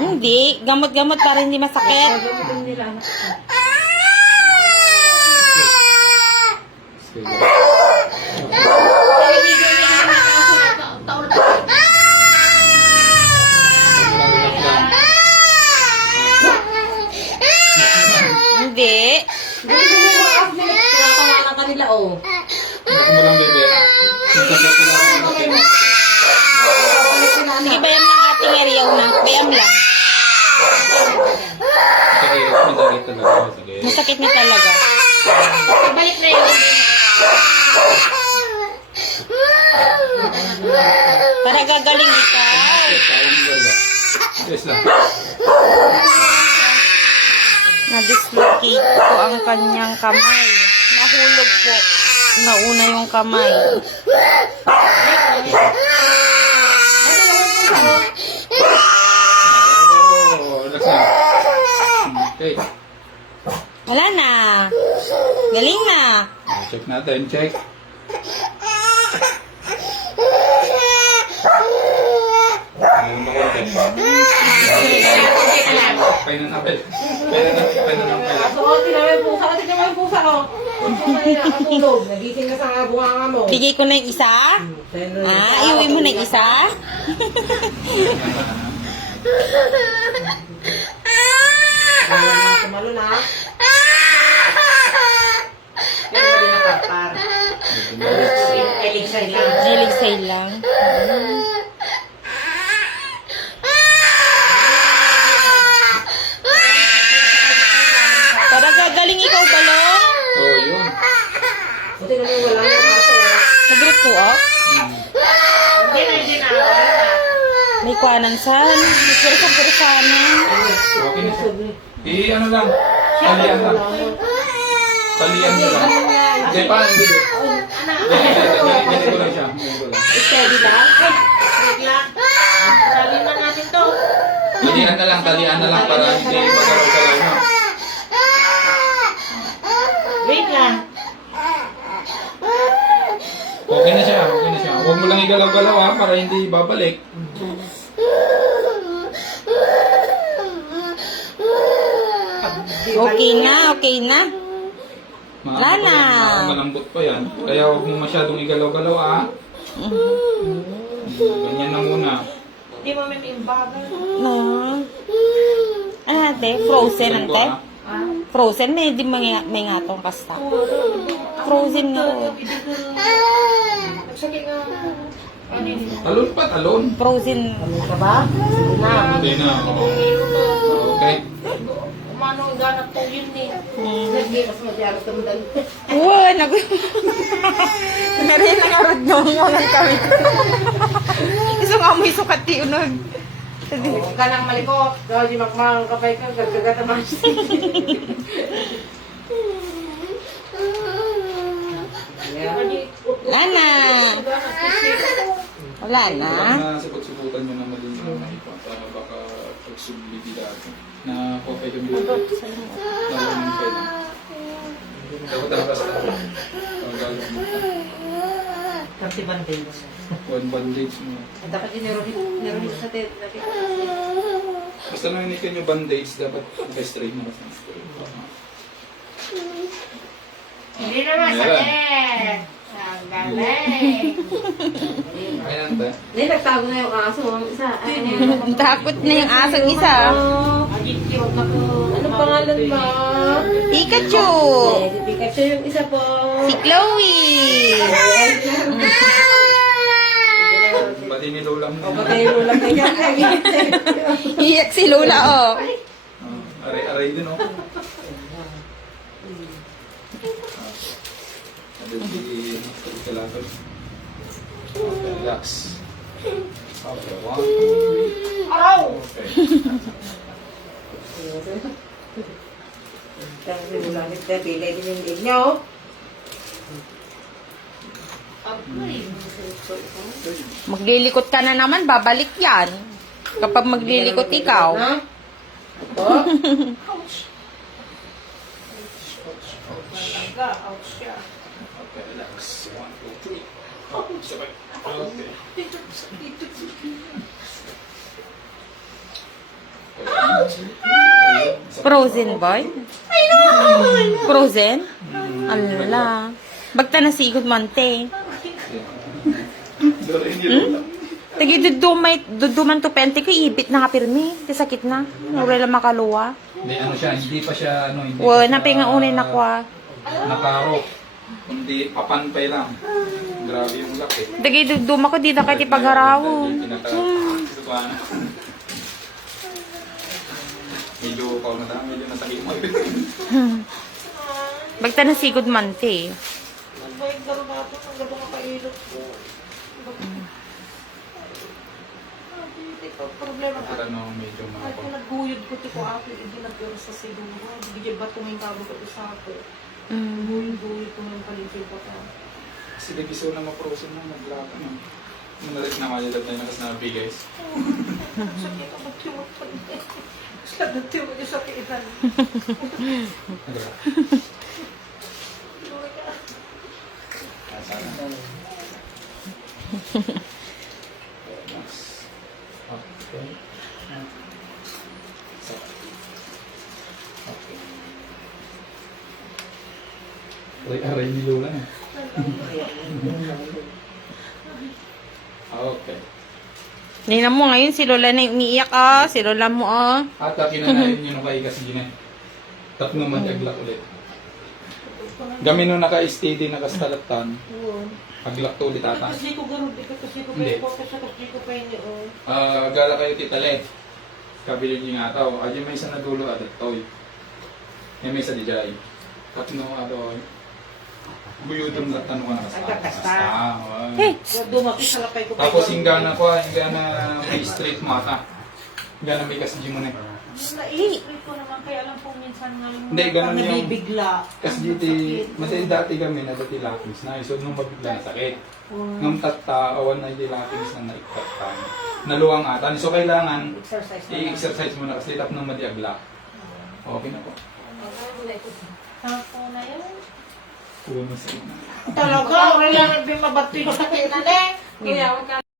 Hindi. Gamot-gamot para hindi masakit. Gamitin nila anak ko. Sige. Hindi. Tinatawanan ka nila, oh. Ako mo lang, bebe. Sasakit ko lang ang natin. Sige, bayam lang ating area na. Bayam lang. Sige, masakit talaga. Sige. Masakit na talaga. Balik na yun. Para gagaling ikaw. Yes, ayun talaga. Yes lang. Na-dislocate ko ang kanyang kamay. Nahulog po. Nauna yung kamay. Oh, relax na. Okay. Wala na. Galing na. Check natin, check. Ayun ba konti? Painan apel. Painan ng painan. So, tingnan mo yung pusa. Tingnan mo yung pusa, oh. Kung kanina nakatulog, nagising ka sa bunganga mo. Bigay ko na yung isa. Iuwi mo na yung isa. Tumalo na. Yan na din nakapar. Eligsay lang. Niligsay lang. Para gagaling ikaw, balong. Oh, yun. Buti naman wala yung aso. Nag-grip ko, oh. Hindi na. May kuwanan saan. May pursa-pursanan. Okay na siya. Ano lang. Talian lang. Talian mo lang. Hindi pa, hindi. Ganito lang siya. Ganito lang. Steady lang. Steady lang. Talian na natin to. Talian na lang para hindi magalaw-galaw mo. Wait lang. Okay na siya. Huwag mo lang igalaw-galaw ha, para hindi babalik. Okay na. Wala na. Malambot pa yan. Kaya huwag mo masyadong igalaw-galaw ha. Ganyan na muna. Hindi mo may imbagal. No. Ano ate? Frozen Ganyan ko, ante? ha? Frozen? Di may ngatong kasta. Frozen nga. Nagsakit nga. Ano yun? Talon pa, talon. Frozen. Ka ba? Hindi na. Okay. Umano ang ganap po yun eh. Lagi mas madiyarap ka mo dali. Uy, meron na nga rod nung mga kami. Gusto nga mo isukat ti unod. Huwag ka nang malikot. Daw di makmang kapay ka. Gagagat naman siya. Wala na. Wala na. Nasipag-siputan nyo naman din yung naipa para baka pagsublimidad na okay kami lang. Lalo ng pwede. Dapat ang basta. Kasi banding. One bandage mo. Dapat yun nirohit sa tet. Basta nanginig nyo bandage, dapat naka-straight mo kasi straight. Hindi na masakit. Ang galing. Kaya nanta. Hindi, nagtago na yung aso. Ang isa. Takot na yung asong isa. Anong pangalan mo? Pikachu. Si Pikachu yung isa po. Si Chloe. Pati ni Lola mo. O, patay mo lang na yan. Iyak si Lola, oh. Aray-aray din, oh. Okay, relax. Okay, 1, 2, 3. Araw! Okay. Kasi ulangit na, pilay din yung din nyo. Maglilikot ka na naman, babalik yan. Kapag maglilikot ikaw. Ha? Opo? Ouch siya. Okay, relax. 1, 2, 3. Sabay. Okay. Frozen boy? Frozen? Ala. Bagta na sigod mante. Tagi duduman to pente ko ibit na kapirmi. Ti sakit na. Nurela makaluwa. Hindi, ano siya, hindi pa siya, ano, hindi Wo, pa siya napinga unay na kwa. nakarok. Kundi papanpay lang. Grabe yung laki. Tagi duduma ko dito kay ti pagharawo. Medyo pao na tayo, medyo nasakit mo. Bagta na sigod mante. Nagbayag garo na ito. Ang gabo nga kailot ko. Problema ka. Ano, medyo Ay, kung nagguyod ko, tiko ako, hindi nag-pero sa siguro. Hindi ba tuming kabo ko sa ako? Guyod ko ng paligid ko ka. Kasi nagiso na ma-frozen na, naglaka na. Manalit na kaya dahil nakas na guys. Sakit ako magtiwag pa niya. Sakit nagtiwag niya sa piitan. Okay. So, okay. Aray ni Lola na. Okay. Nina mo ngayon, si Lola na yung umiiyak Si Lola mo At kinanayin nyo nung kay kasi gina. Tap naman aglak ulit. Gamin nung naka-steady, naka-stalatan. Aglak to ulit ata. Kasi ko gano'n, kasi ko Hindi. kayo ko, kasi ko kayo niyo. Gala kayo titalit. Kabilin nyo nga tao. Adyo may isa na dulo at toy. May isa di jay. Tapno ato. Buyudon lang tanong ka na Agkakasta. Eh, Dumaki sa lapay ko. Tapos hinga na may straight mata. Hinga na may kasdi mo na. Nai-spray ko naman, kaya alam po minsan nga yung Hindi, ganun yung- nabibigla. Kasi dati kami na dati lakis na. So nung mabigla na sakit. Nung awan na yung lakis na naikatan. Naluwang atan. So kailangan Exercise na lang. i-exercise mo na kasi tap ng madiagla. Okay na po. Ako na yun. Puno sa Talaga, wala nang bimabati sa sakit na